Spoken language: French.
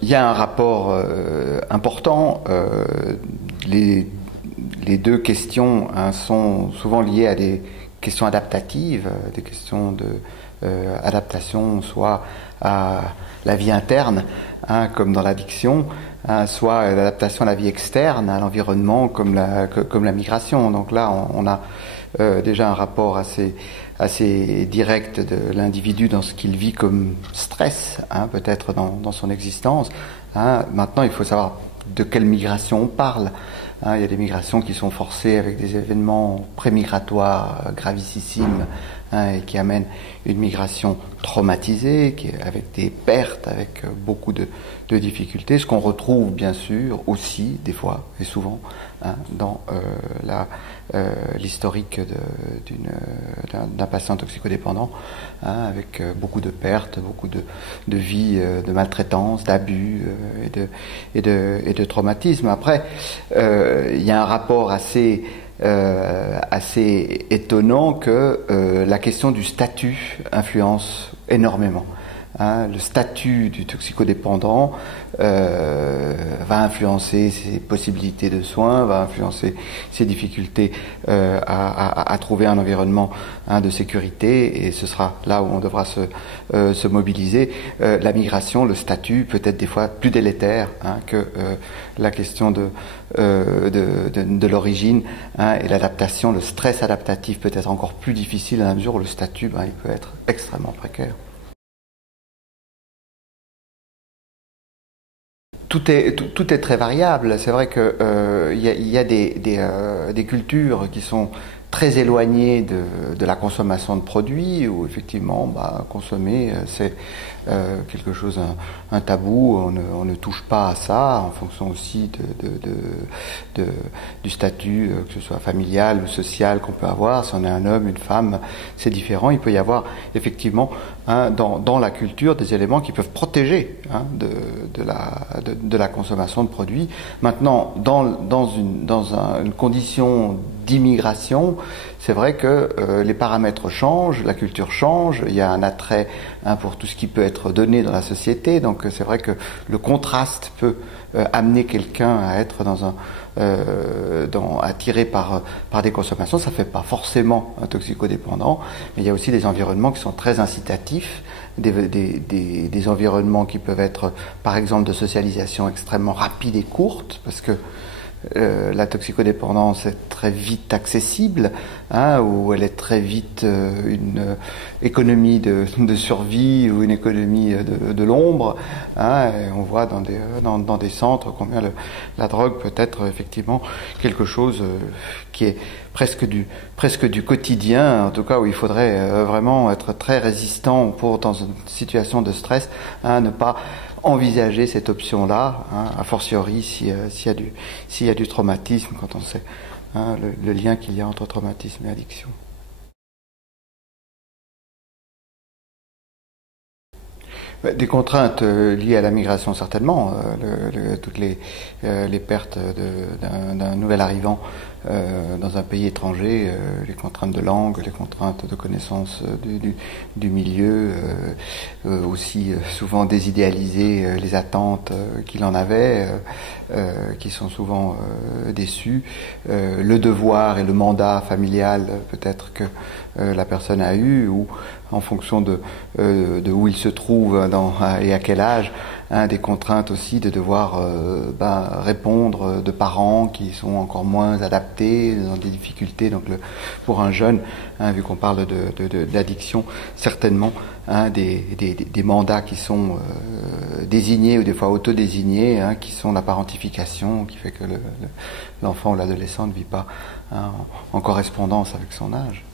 Il y a un rapport important. Les deux questions sont souvent liées à des questions adaptatives, des questions d'adaptation, soit à la vie interne, comme dans l'addiction, soit l'adaptation à la vie externe, à l'environnement, comme la migration. Donc là, on a déjà un rapport assez direct de l'individu dans ce qu'il vit comme stress, peut-être dans son existence. Maintenant, il faut savoir de quelle migration on parle. Il y a des migrations qui sont forcées avec des événements prémigratoires gravissimes et qui amènent une migration traumatisée, avec des pertes, avec beaucoup de difficultés, ce qu'on retrouve bien sûr aussi, des fois et souvent, dans l'historique d'un patient toxicodépendant, avec beaucoup de pertes, beaucoup de vies, de maltraitance, d'abus et de traumatisme. Après, il y a un rapport assez étonnant que la question du statut influence énormément. Le statut du toxicodépendant va influencer ses possibilités de soins, va influencer ses difficultés à trouver un environnement de sécurité, et ce sera là où on devra se mobiliser. La migration, le statut peut être des fois plus délétère que la question de l'origine, et l'adaptation, le stress adaptatif peut être encore plus difficile à la mesure où le statut il peut être extrêmement précaire. Tout est très variable. C'est vrai que y a des cultures qui sont très éloignées de la consommation de produits, où effectivement consommer c'est quelque chose, un tabou, on ne touche pas à ça, en fonction aussi du statut, que ce soit familial ou social qu'on peut avoir. Si on est un homme, une femme, c'est différent. Il peut y avoir effectivement dans la culture des éléments qui peuvent protéger de la consommation de produits. Maintenant, dans une condition d'immigration, c'est vrai que les paramètres changent, la culture change, il y a un attrait pour tout ce qui peut être donné dans la société, donc c'est vrai que le contraste peut amener quelqu'un à être attiré par des consommations. Ça ne fait pas forcément un toxicodépendant, mais il y a aussi des environnements qui sont très incitatifs, des environnements qui peuvent être par exemple de socialisation extrêmement rapide et courte, parce que la toxicodépendance est très vite accessible, où elle est très vite une économie de survie ou une économie de l'ombre, et on voit dans des centres combien la drogue peut être effectivement quelque chose qui est presque du quotidien, en tout cas où il faudrait vraiment être très résistant pour, dans une situation de stress, ne pas envisager cette option-là, a fortiori s'il y a du traumatisme, quand on sait le lien qu'il y a entre traumatisme et addiction. Des contraintes liées à la migration, certainement, toutes les pertes d'un nouvel arrivant dans un pays étranger, les contraintes de langue, les contraintes de connaissance du milieu, aussi souvent désidéaliser les attentes qu'il en avait, qui sont souvent déçues, le devoir et le mandat familial peut-être que la personne a eu, ou en fonction de où il se trouve et à quel âge, des contraintes aussi de devoir répondre de parents qui sont encore moins adaptés, dans des difficultés. Donc pour un jeune, vu qu'on parle d'addiction, certainement des mandats qui sont désignés ou des fois autodésignés, qui sont la parentification, qui fait que l'enfant ou l'adolescent ne vit pas en correspondance avec son âge.